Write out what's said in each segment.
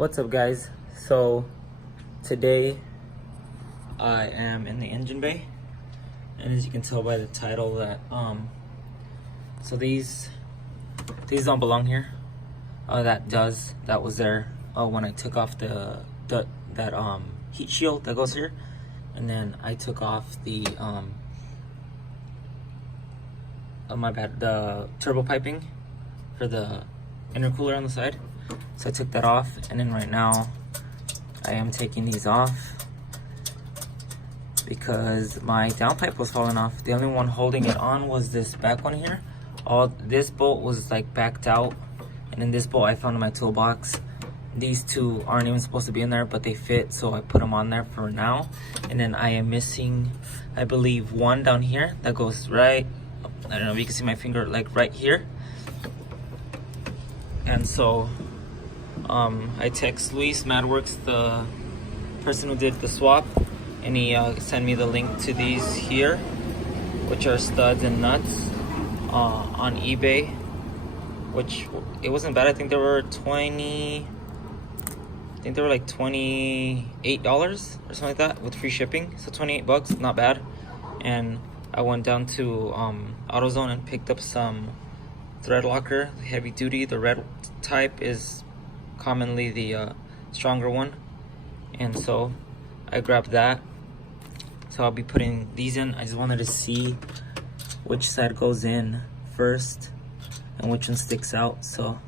What's up, guys? So today I am in the engine bay, and as you can tell by the title that so these don't belong here. That was there when I took off that heat shield that goes here, and then I took off the the turbo piping for the intercooler on the side. So I took that off, and then right now I am taking these off because my downpipe was falling off. The only one holding it on was this back one here. This bolt was like backed out, and then this bolt I found in my toolbox. These two aren't even supposed to be in there, but they fit, so I put them on there for now. And then I am missing, I believe, one down here that goes right, I don't know if you can see my finger, like right here. And so I text Luis Madworks, the person who did the swap, and he sent me the link to these here, which are studs and nuts on eBay, which it wasn't bad. I think they were like $28 or something like that with free shipping, so 28 bucks, not bad. And I went down to AutoZone and picked up some thread locker, heavy duty. The red type is commonly the stronger one, and so I grabbed that. So I'll be putting these in. I just wanted to see which side goes in first and which one sticks out. So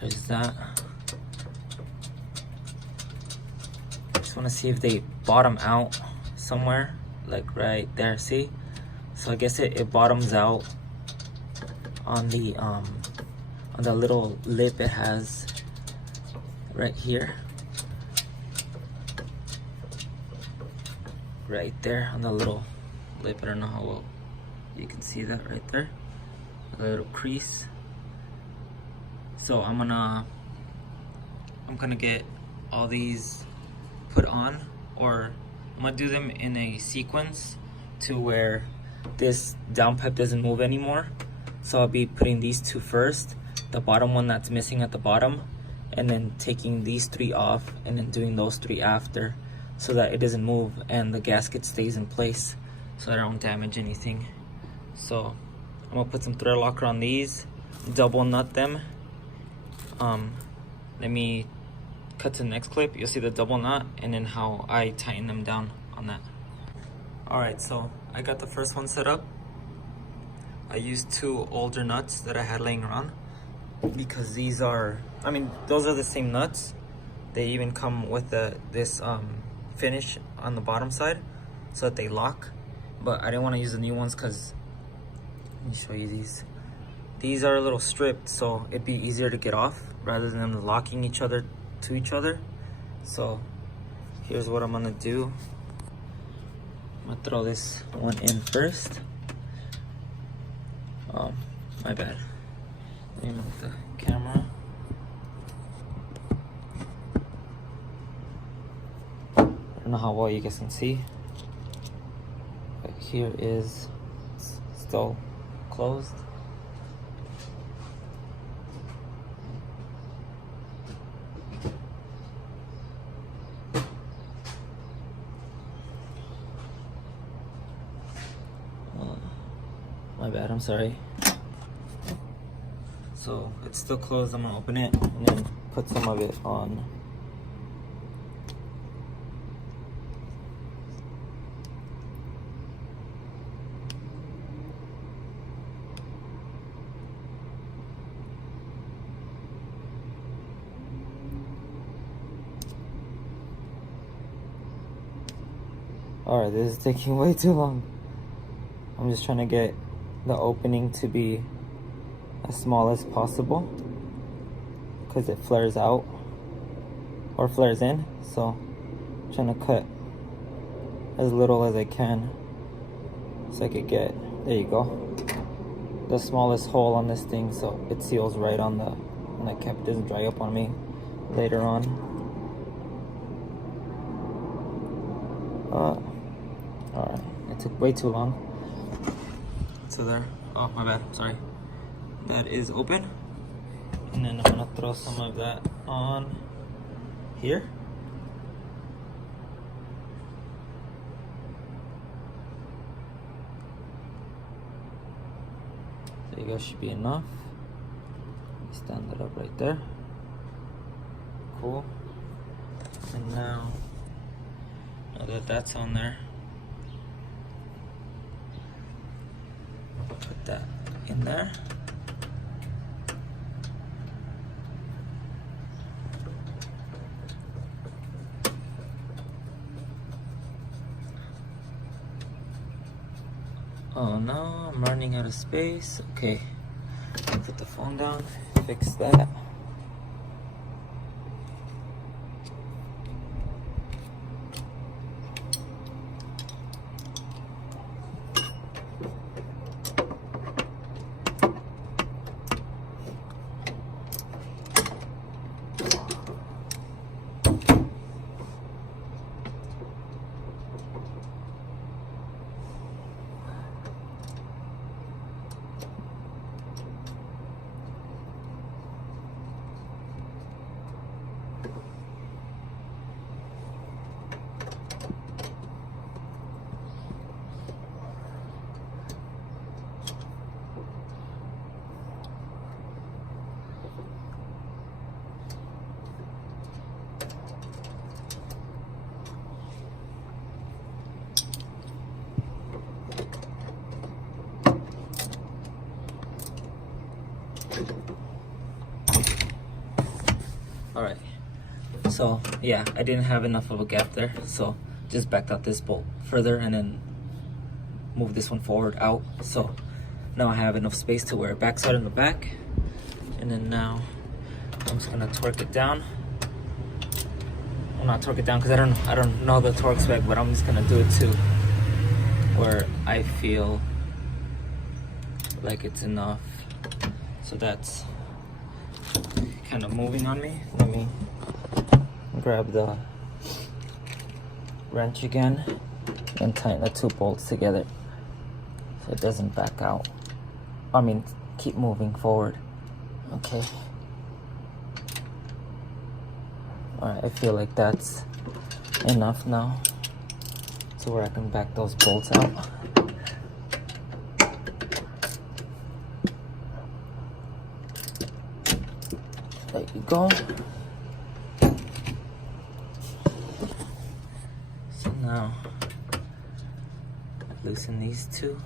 there's that. Just want to see if they bottom out somewhere, like right there. See? So I guess it bottoms out on the little lip it has right here, right there on the little lip. I don't know how well you can see that right there, a little crease. So I'm gonna get all these put on, or I'm gonna do them in a sequence to where this downpipe doesn't move anymore. So I'll be putting these two first, the bottom one that's missing at the bottom, and then taking these three off and then doing those three after, so that it doesn't move and the gasket stays in place so I don't damage anything. So I'm gonna put some thread locker on these, double nut them. Let me cut to the next clip. You'll see the double nut and then how I tighten them down on that. Alright, so I got the first one set up. I used two older nuts that I had laying around because these are, those are the same nuts. They even come with this finish on the bottom side so that they lock. But I didn't want to use the new ones because, let me show you these. These are a little stripped, so it'd be easier to get off rather than them locking each other to each other. So here's what I'm gonna do. I'm gonna throw this one in first. Oh, my bad. Let me move the camera. I don't know how well you guys can see, but here is still closed. My bad, I'm sorry. So it's still closed. I'm gonna open it and then put some of it on. Alright, this is taking way too long. I'm just trying to get the opening to be as small as possible because it flares out or flares in, so I'm trying to cut as little as I can so I could get, there you go, the smallest hole on this thing so it seals right on the, and that cap doesn't dry up on me later on. Alright, it took way too long. So there, oh my bad, sorry. That is open. And then I'm gonna throw some of that on here. There you go, should be enough. Stand it up right there. Cool. And now that that's on there, put that in there. Oh no, I'm running out of space. Okay, I'll put the phone down, fix that. Alright, so yeah, I didn't have enough of a gap there, so just backed out this bolt further and then move this one forward out. So now I have enough space to where it backs out in the back. And then now I'm just gonna torque it down. Well, not torque it down because I don't know the torque spec, but I'm just gonna do it to where I feel like it's enough. So that's kind of moving on me. Let me grab the wrench again and tighten the two bolts together so it doesn't back out. I mean, keep moving forward. Okay. Alright, I feel like that's enough now to where I can back those bolts out. There you go. So now, loosen these two.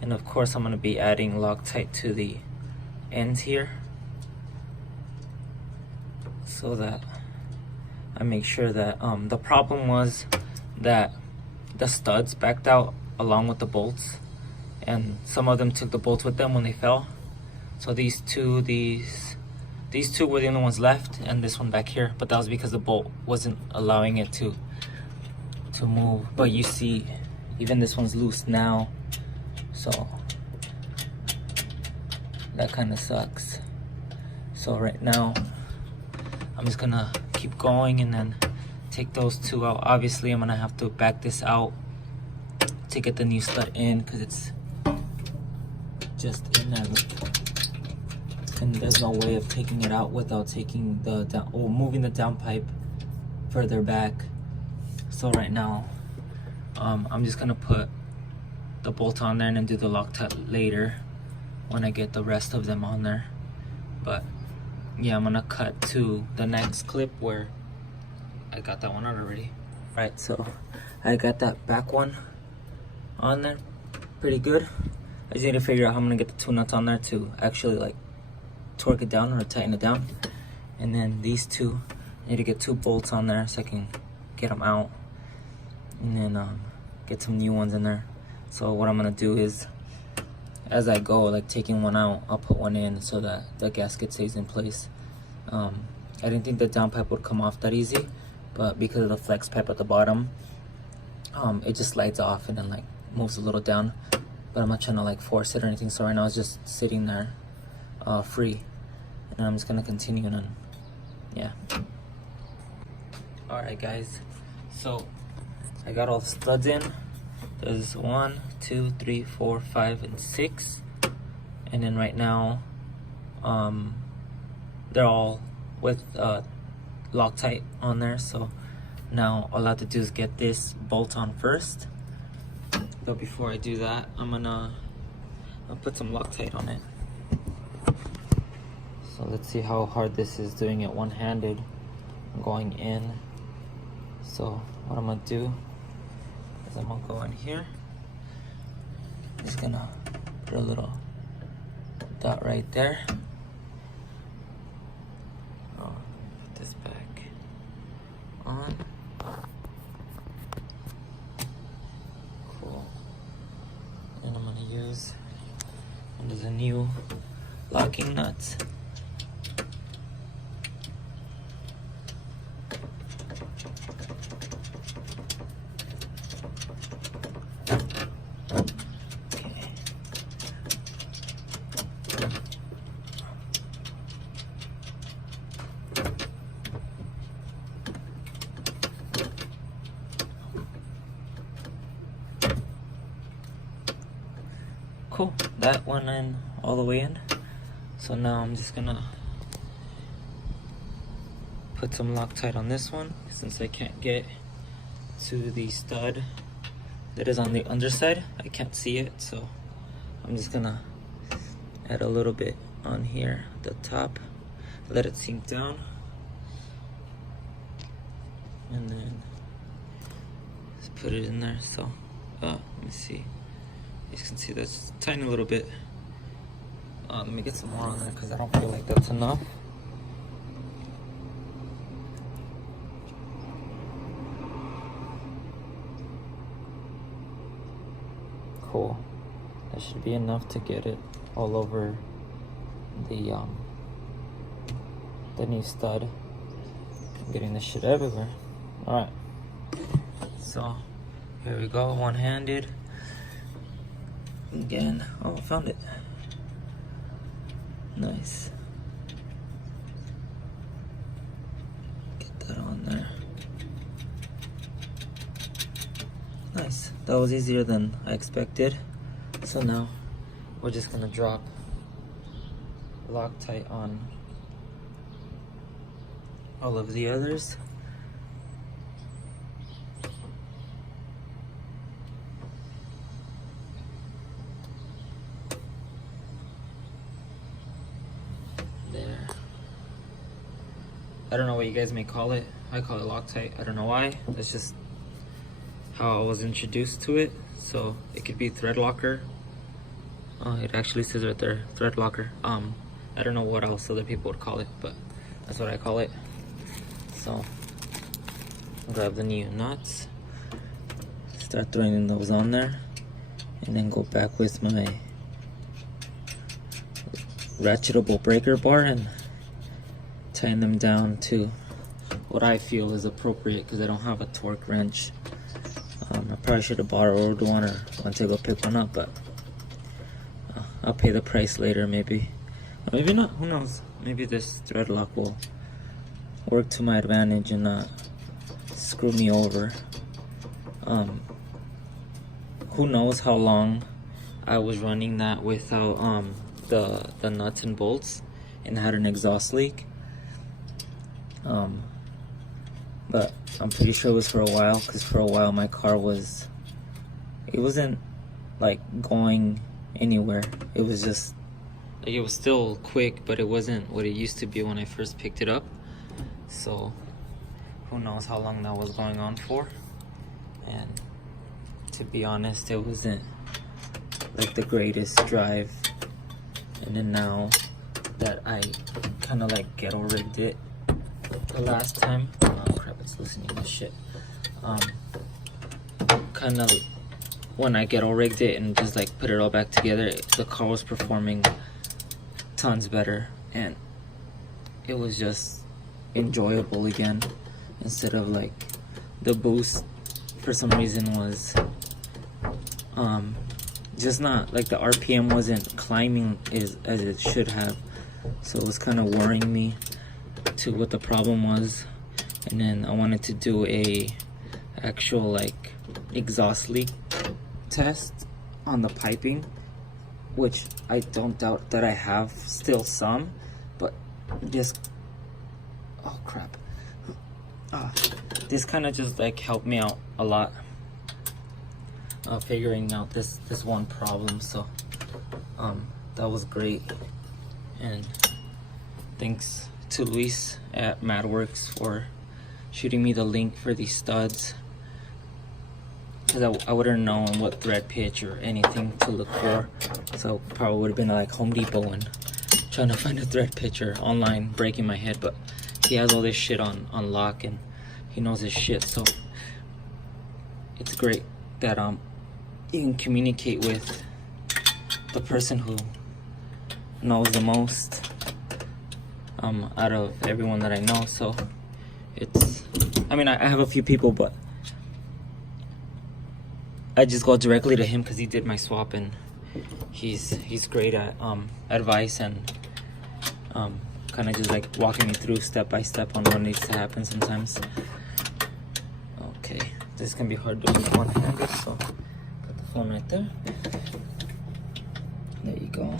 And of course I'm going to be adding Loctite to the ends here, so that I make sure that the problem was that the studs backed out along with the bolts, and some of them took the bolts with them when they fell. So these two were the only ones left, and this one back here, but that was because the bolt wasn't allowing it to move. But you see, even this one's loose now, so that kind of sucks. So right now I'm just gonna keep going and then take those two out. Obviously I'm gonna have to back this out to get the new stud in, because it's just in there, and there's no way of taking it out without taking the down, or moving the down pipe further back. So right now I'm just gonna put the bolt on there and then do the Loctite later when I get the rest of them on there. But yeah, I'm gonna cut to the next clip where I got that one out already. Right, so I got that back one on there pretty good. I just need to figure out how I'm gonna get the two nuts on there to actually like torque it down or tighten it down. And then these two, I need to get two bolts on there so I can get them out, and then get some new ones in there. So what I'm gonna do is, as I go, like taking one out, I'll put one in so that the gasket stays in place. I didn't think the down pipe would come off that easy, but because of the flex pipe at the bottom, it just slides off and then like moves a little down. But I'm not trying to like force it or anything, so right now it's just sitting there free, and I'm just gonna continue, and then yeah. Alright guys, so I got all the studs in, There's 1, 2, 3, 4, 5, and 6. And then right now, they're all with Loctite on there. So now all I have to do is get this bolt on first. But before I do that, I'll put some Loctite on it. So let's see how hard this is doing it one-handed, going in. So what I'm gonna do is I'm gonna go in here. Just gonna put a little dot right there. Oh, put this back on. Cool. And I'm gonna use one of the new locking nuts. Cool, that went in all the way in. So now I'm just gonna put some Loctite on this one since I can't get to the stud that is on the underside. I can't see it, so I'm just gonna add a little bit on here at the top, let it sink down, and then just put it in there. So let me see. You can see that's a tiny little bit. Let me get some more on there because I don't feel like that's enough. Cool. That should be enough to get it all over the new stud. I'm getting this shit everywhere. Alright. So here we go, one-handed. Again, oh, I found it. Nice. Get that on there. Nice. That was easier than I expected. So now we're just gonna drop Loctite on all of the others. I don't know what you guys may call it. I call it Loctite. I don't know why. That's just how I was introduced to it. So it could be thread locker. It actually says right there, thread locker. I don't know what else other people would call it, but that's what I call it. So grab the new nuts, start throwing those on there, and then go back with my ratchetable breaker bar and tying them down to what I feel is appropriate because I don't have a torque wrench. I probably should have borrowed one or went to go pick one up, but I'll pay the price later maybe. Or maybe not, who knows? Maybe this thread lock will work to my advantage and not screw me over. Who knows how long I was running that without the nuts and bolts and had an exhaust leak. But I'm pretty sure it was for a while, because for a while my car wasn't like going anywhere. It was just like, it was still quick, but it wasn't what it used to be when I first picked it up. So who knows how long that was going on for. And to be honest, it wasn't like the greatest drive. And then now that I kind of like ghetto rigged it the last time, oh crap, it's loosening this shit. Kind of when I ghetto rigged it and just like put it all back together, the car was performing tons better, and it was just enjoyable again. Instead of like the boost for some reason was just not like the RPM wasn't climbing as it should have, so it was kind of worrying me to what the problem was. And then I wanted to do a actual like exhaust leak test on the piping, which I don't doubt that I have still some, but just, oh crap. This kind of just like helped me out a lot, figuring out this one problem. So that was great, and thanks to Luis at MadWorks for shooting me the link for these studs, because I wouldn't know what thread pitch or anything to look for. So probably would have been like Home Depot and trying to find a thread pitcher online, breaking my head. But he has all this shit on lock, and he knows his shit. So it's great that you can communicate with the person who knows the most out of everyone that I know. So it's, I mean, I have a few people, but I just go directly to him because he did my swap, and he's great at advice and kind of just like walking me through step by step on what needs to happen sometimes. Okay, this can be hard doing it one-handed, so put the phone right there. There you go.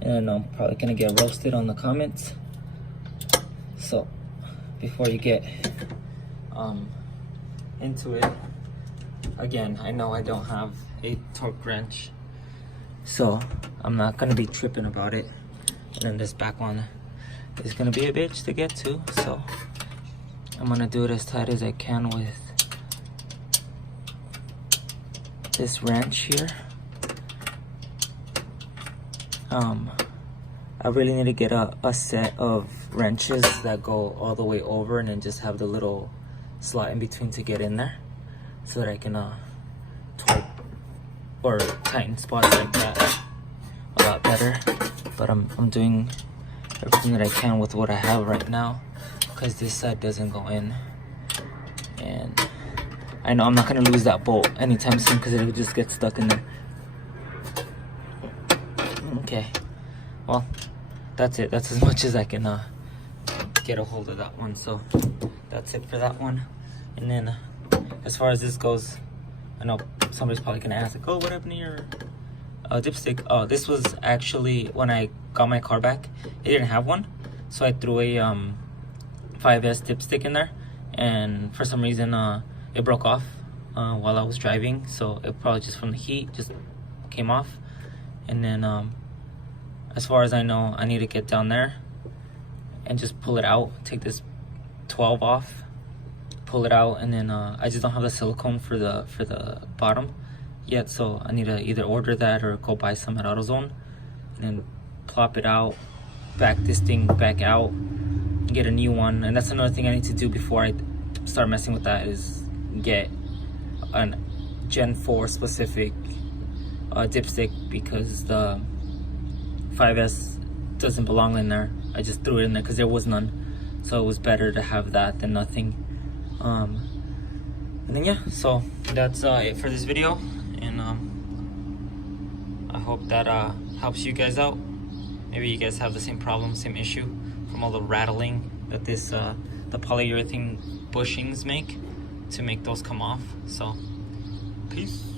And I'm probably gonna get roasted on the comments. So before you get into it, again, I know I don't have a torque wrench, so I'm not gonna be tripping about it. And then this back one is gonna be a bitch to get to, so I'm gonna do it as tight as I can with this wrench here. I really need to get a set of wrenches that go all the way over and then just have the little slot in between to get in there, so that I can torque or tighten spots like that a lot better. But I'm doing everything that I can with what I have right now, because this side doesn't go in, and I know I'm not gonna lose that bolt anytime soon because it would just get stuck in there. Okay, well, that's it. That's as much as I can get a hold of that one. So that's it for that one. And then as far as this goes, I know somebody's probably gonna ask, like, oh, what happened to your dipstick? Oh, this was actually when I got my car back, it didn't have one, so I threw a 5S dipstick in there, and for some reason it broke off while I was driving. So it probably just from the heat just came off. And then as far as I know, I need to get down there and just pull it out, take this 12 off, pull it out, and then I just don't have the silicone for the bottom yet, so I need to either order that or go buy some at AutoZone, and then plop it out, back this thing back out, and get a new one. And that's another thing I need to do before I start messing with that, is get an Gen 4 specific dipstick, because the 5S doesn't belong in there. I just threw it in there because there was none, so it was better to have that than nothing. And then yeah, so that's it for this video, and I hope that helps you guys out. Maybe you guys have the same problem, same issue from all the rattling that this the polyurethane bushings make to make those come off. So peace.